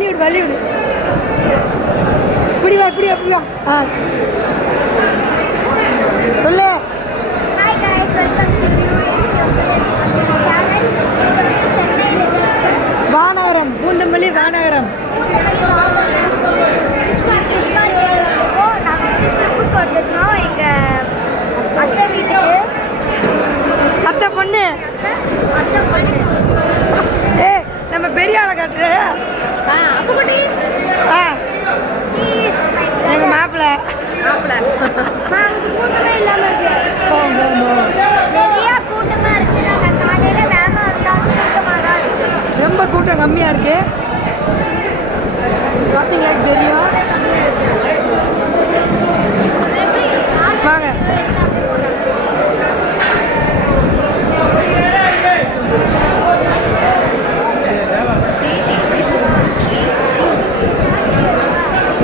பாலிவுட் பாலிவுட். இப்படி வா இப்படி அப்படி வா. சொல்லு. Hi guys, welcome to channel. சென்னையில் வானகரம், பூந்தமல்லி வானகரம். வந்துருக்கோம் எங்க அத்தை வீட்டுக்கு. அத்தை பொண்ணு ஏ நம்ம பெரிய ஆளை காட்டுற அப்போ குட்டி எங்க மாப்பிள்ள கூட்டமே இல்லாம இருக்கு. நிறைய கூட்டமா இருக்கு. நாங்க காலையில வேகமா வந்தாலும் கூட்டமா தான் இருக்கு. ரொம்ப கூட்டம் கம்மியா இருக்கு. பார்த்தீங்களா தெரியும். வாங்க.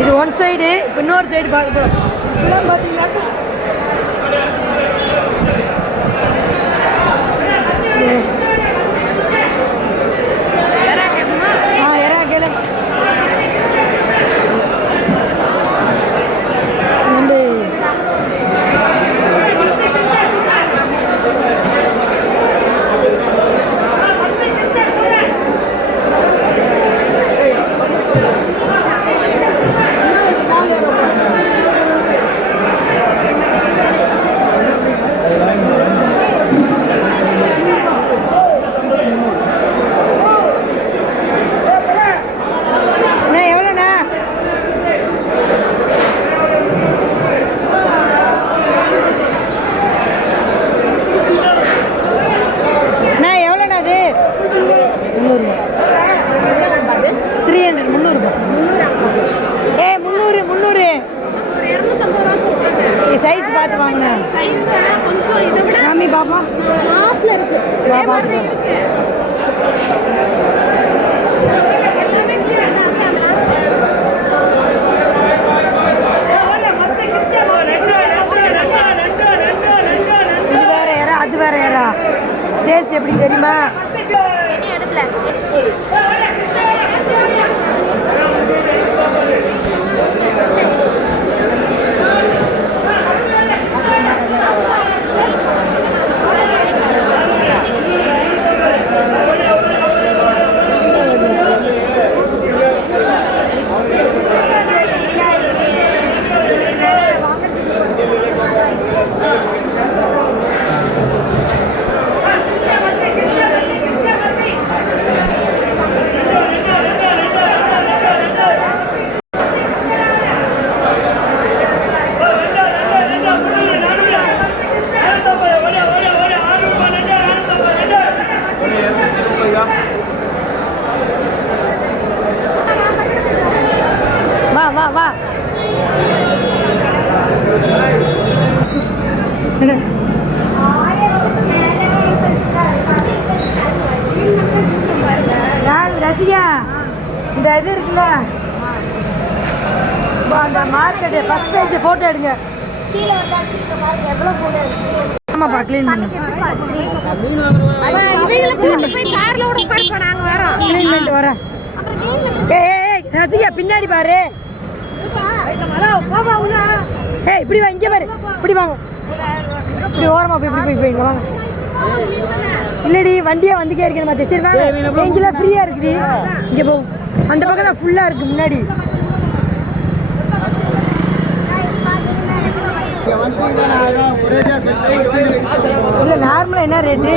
இது ஒன் சைடு, இப்போ இன்னொரு சைடு பார்க்க போகிறோம். ஃபுல்லாக பார்த்தீங்களாக்கா எறா கேளு நண்டு. சைஸ் பார்த்து வாங்கினேன். கொஞ்சம் இதை விட சாமி பாப்பா கிளாஸ்ல இருக்கு. பார்த்து இது வேற யாரா அது வேற யாரா டேஸ்ட் எப்படி தெரியுமா? வா வா ரசிகா இந்த இது இருக்குல்ல அந்த மார்க்கெட்டு ஃபர்ஸ்ட் பேஜ் ஃபோட்டோ எடுங்க. ஆமாப்பா க்ளீன் பண்ணு. க்ளீன் பண்ணிட்டு வரேன். ஏய் ரசிகா பின்னாடி பாரு. ஏய் இப்படி வா இங்கே பாரு. இப்படி வாங்க. இப்படி ஓரமாக போய் இப்படி போய் வாங்க. இல்லடி வண்டியா வந்துக்கே இருக்கேன் மாத்தே. சரி வாங்க. எங்கெல்லாம் ஃப்ரீயா இருக்குடி. இங்கே போ. அந்த பக்கம் தான் ஃபுல்லா இருக்கு முன்னாடி. இல்ல நார்மலா என்ன ரேட்டு?